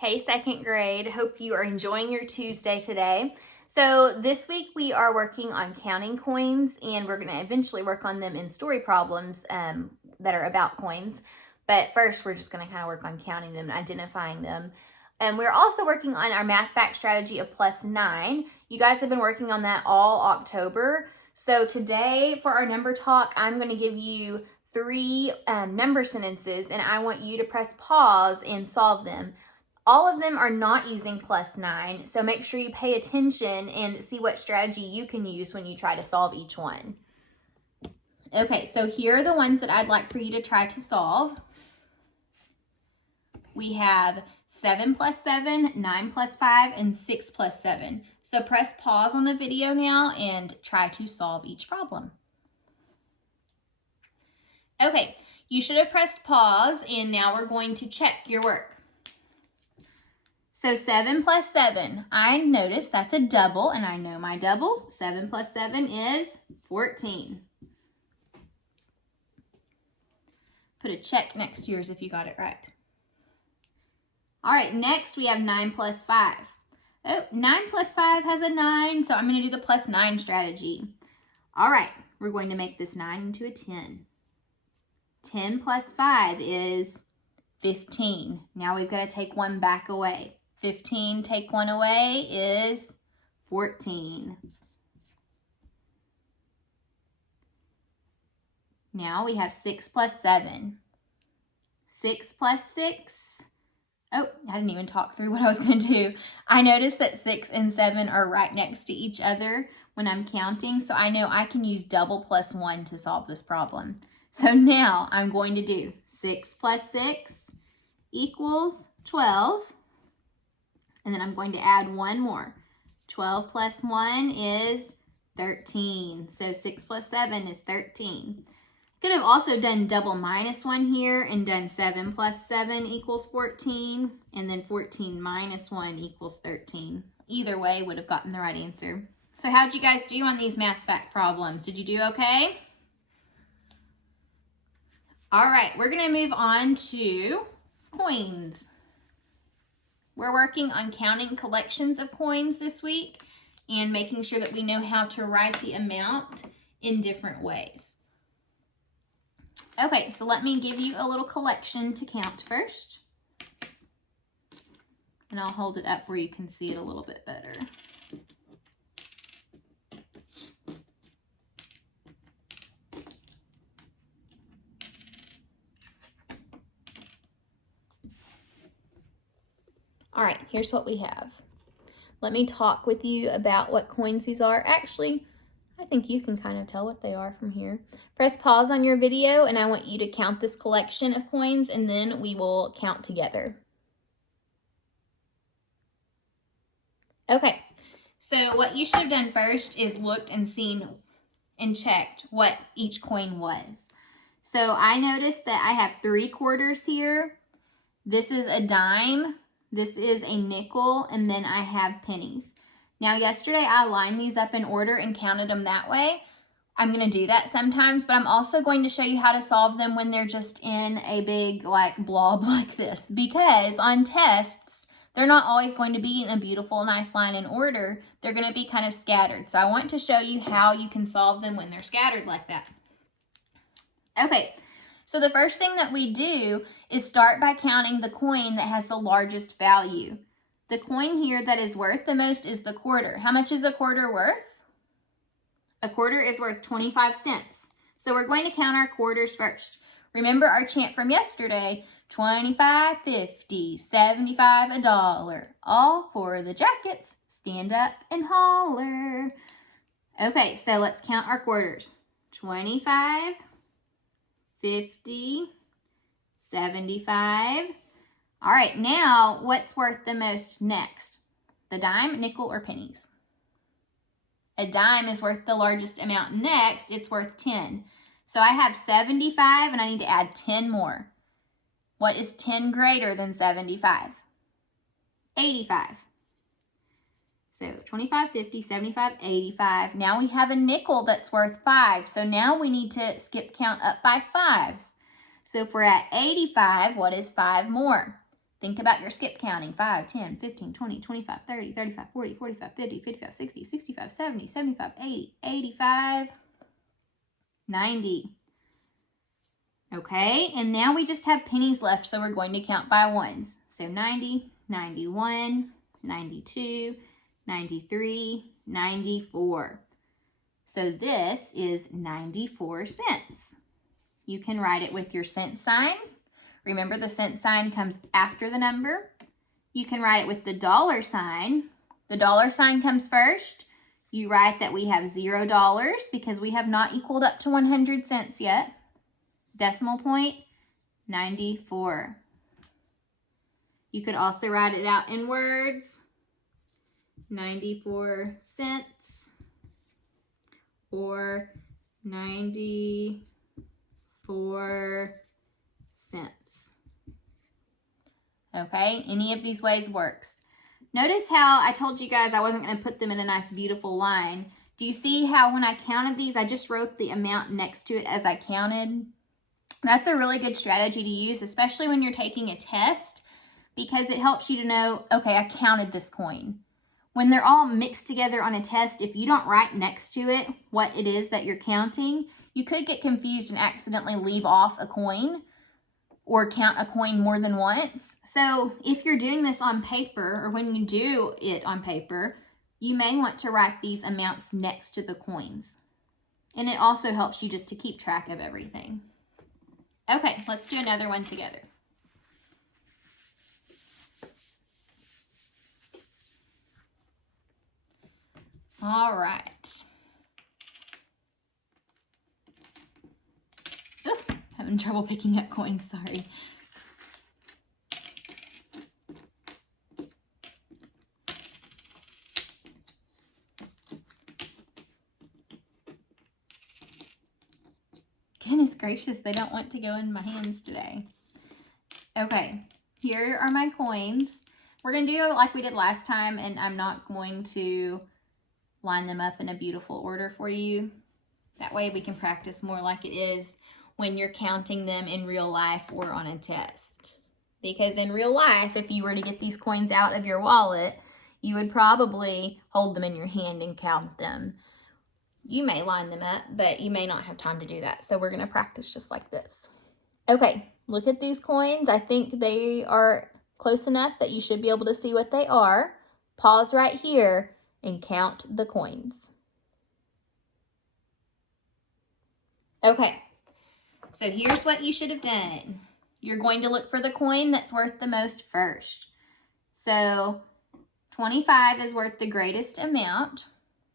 Hey, second grade. Hope you are enjoying your Tuesday today. So this week we are working on counting coins, and we're going to eventually work on them in story problems that are about coins. But first, we're just going to kind of work on counting them and identifying them. And we're also working on our math fact strategy of +9. You guys have been working on that all October. So today for our number talk, I'm going to give you 3 number sentences, and I want you to press pause and solve them. All of them are not using +9, so make sure you pay attention and see what strategy you can use when you try to solve each one. Okay, so here are the ones that I'd like for you to try to solve. We have 7 + 7, 9 + 5, and 6 + 7. So press pause on the video now and try to solve each problem. Okay, you should have pressed pause, and now we're going to check your work. So 7 + 7, I noticed that's a double, and I know my doubles. 7 + 7 is 14. Put a check next to yours if you got it right. All right, next we have 9 + 5. Oh, 9 + 5 has a 9, so I'm going to do the +9 strategy. All right, we're going to make this 9 into a 10. 10 + 5 is 15. Now we've got to take one back away. 15, take one away, is 14. Now we have 6 + 7. 6 + 6. Oh, I didn't even talk through what I was going to do. I noticed that 6 and 7 are right next to each other when I'm counting, so I know I can use double +1 to solve this problem. So now I'm going to do 6 + 6 equals 12. And then I'm going to add one more. 12 + 1 is 13. So 6 + 7 is 13. Could have also done double -1 here and done 7 + 7 equals 14. And then 14 - 1 equals 13. Either way would have gotten the right answer. So how'd you guys do on these math fact problems? Did you do okay? All right, we're going to move on to coins. We're working on counting collections of coins this week and making sure that we know how to write the amount in different ways. Okay, so let me give you a little collection to count first. And I'll hold it up where you can see it a little bit better. All right, here's what we have. Let me talk with you about what coins these are. Actually, I think you can kind of tell what they are from here. Press pause on your video, and I want you to count this collection of coins, and then we will count together. Okay, so what you should have done first is looked and seen and checked what each coin was. So I noticed that I have 3 quarters here. This is a dime. This is a nickel, and then I have pennies. Now, yesterday I lined these up in order and counted them that way. I'm going to do that sometimes, but I'm also going to show you how to solve them when they're just in a big blob like this, because on tests, they're not always going to be in a beautiful, nice line in order. They're going to be kind of scattered. So I want to show you how you can solve them when they're scattered like that. Okay. So the first thing that we do is start by counting the coin that has the largest value. The coin here that is worth the most is the quarter. How much is a quarter worth? A quarter is worth 25 cents. So we're going to count our quarters first. Remember our chant from yesterday, 25, 50, 75, $1. All for the jackets. Stand up and holler. Okay, so let's count our quarters. 25, 50, 75. All right, now what's worth the most next? The dime, nickel, or pennies? A dime is worth the largest amount next. It's worth 10. So I have 75 and I need to add 10 more. What is 10 greater than 75? 85. So 25, 50, 75, 85. Now we have a nickel that's worth 5. So now we need to skip count up by 5s. So if we're at 85, what is 5 more? Think about your skip counting. 5, 10, 15, 20, 25, 30, 35, 40, 45, 50, 55, 60, 65, 70, 75, 80, 85, 90. Okay, and now we just have pennies left, so we're going to count by ones. So 90, 91, 92, 93, 94. So this is 94 cents. You can write it with your cent sign. Remember, the cent sign comes after the number. You can write it with the dollar sign. The dollar sign comes first. You write that we have $0 because we have not equaled up to 100 cents yet. Decimal point, 94. You could also write it out in words, 94 cents or 94 cents. Okay, any of these ways works. Notice how I told you guys I wasn't going to put them in a nice beautiful line. Do you see how when I counted these, I just wrote the amount next to it as I counted? That's a really good strategy to use, especially when you're taking a test, because it helps you to know, okay, I counted this coin. When they're all mixed together on a test, if you don't write next to it what it is that you're counting, you could get confused and accidentally leave off a coin or count a coin more than once. So if you're doing this on paper, or when you do it on paper, you may want to write these amounts next to the coins. And it also helps you just to keep track of everything. Okay, let's do another one together. All right. Ooh, having trouble picking up coins, sorry. Goodness gracious, they don't want to go in my hands today. Okay, here are my coins. We're going to do like we did last time, and I'm not going to line them up in a beautiful order for you. That way we can practice more like it is when you're counting them in real life or on a test. Because in real life, if you were to get these coins out of your wallet, you would probably hold them in your hand and count them. You may line them up, but you may not have time to do that. So we're going to practice just like this. Okay, look at these coins. I think they are close enough that you should be able to see what they are. Pause right here and count the coins. Okay, so here's what you should have done. You're going to look for the coin that's worth the most first. So 25 is worth the greatest amount.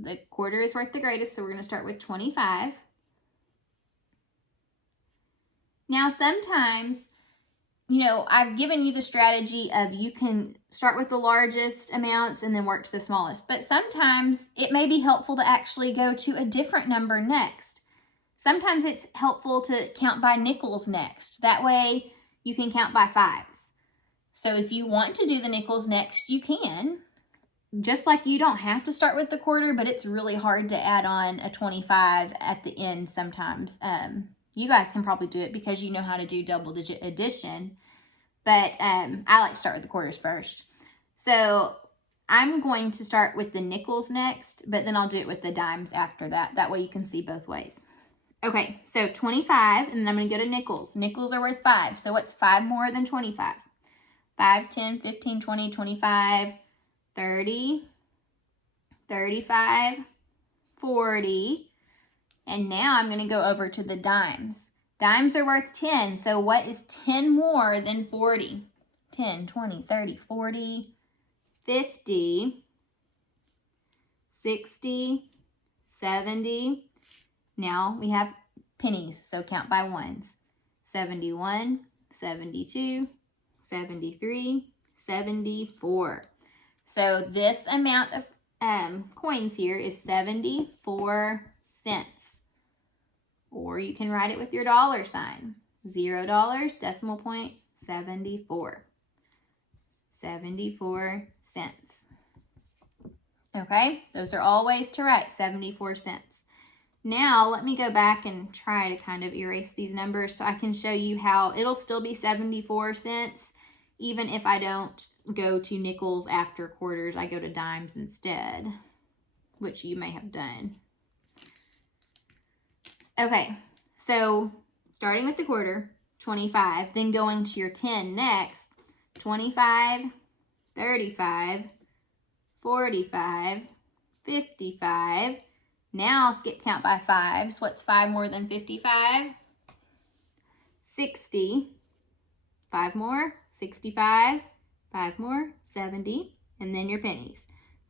The quarter is worth the greatest, so we're going to start with 25. Now, sometimes, you know, I've given you the strategy of you can start with the largest amounts and then work to the smallest. But sometimes it may be helpful to actually go to a different number next. Sometimes it's helpful to count by nickels next. That way you can count by fives. So if you want to do the nickels next, you can. Just like you don't have to start with the quarter, but it's really hard to add on a 25 at the end sometimes. You guys can probably do it because you know how to do double-digit addition. But I like to start with the quarters first. So I'm going to start with the nickels next, but then I'll do it with the dimes after that. That way you can see both ways. Okay, so 25, and then I'm going to go to nickels. Nickels are worth 5. So what's 5 more than 25? 5, 10, 15, 20, 25, 30, 35, 40, and now I'm going to go over to the dimes. Dimes are worth 10, so what is 10 more than 40? 10, 20, 30, 40, 50, 60, 70. Now we have pennies, so count by ones. 71, 72, 73, 74. So this amount of coins here is 74 cents. Or you can write it with your dollar sign. $0, decimal point, 74. 74 cents. Okay, those are all ways to write 74 cents. Now, let me go back and try to kind of erase these numbers so I can show you how it'll still be 74 cents, Even if I don't go to nickels after quarters, I go to dimes instead, which you may have done. Okay, so starting with the quarter, 25, then going to your 10 next, 25, 35, 45, 55. Now skip count by fives. What's 5 more than 55? 60. 5 more, 65. 5 more, 70. And then your pennies.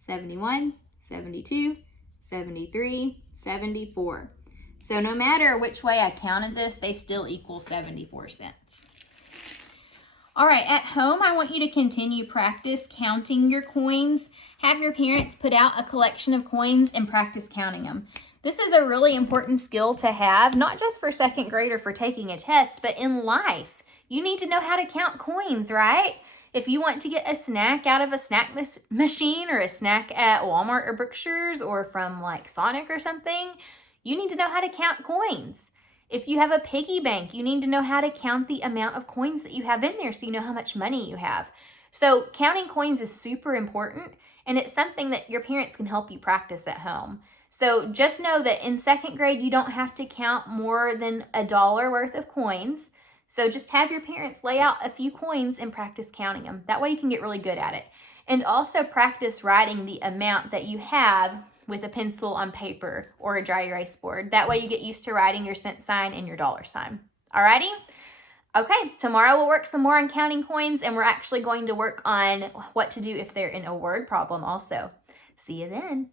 71, 72, 73, 74. So no matter which way I counted this, they still equal 74 cents. All right, at home, I want you to continue practice counting your coins. Have your parents put out a collection of coins and practice counting them. This is a really important skill to have, not just for second grade or for taking a test, but in life. You need to know how to count coins, right? If you want to get a snack out of a snack machine or a snack at Walmart or Brookshire's or from like Sonic or something, you need to know how to count coins. If you have a piggy bank, you need to know how to count the amount of coins that you have in there so you know how much money you have. So counting coins is super important, and it's something that your parents can help you practice at home. So just know that in second grade, you don't have to count more than $1 worth of coins. So just have your parents lay out a few coins and practice counting them. That way you can get really good at it. And also practice writing the amount that you have with a pencil on paper or a dry erase board. That way you get used to writing your cent sign and your dollar sign. Alrighty? Okay, tomorrow we'll work some more on counting coins, and we're actually going to work on what to do if they're in a word problem also. See you then.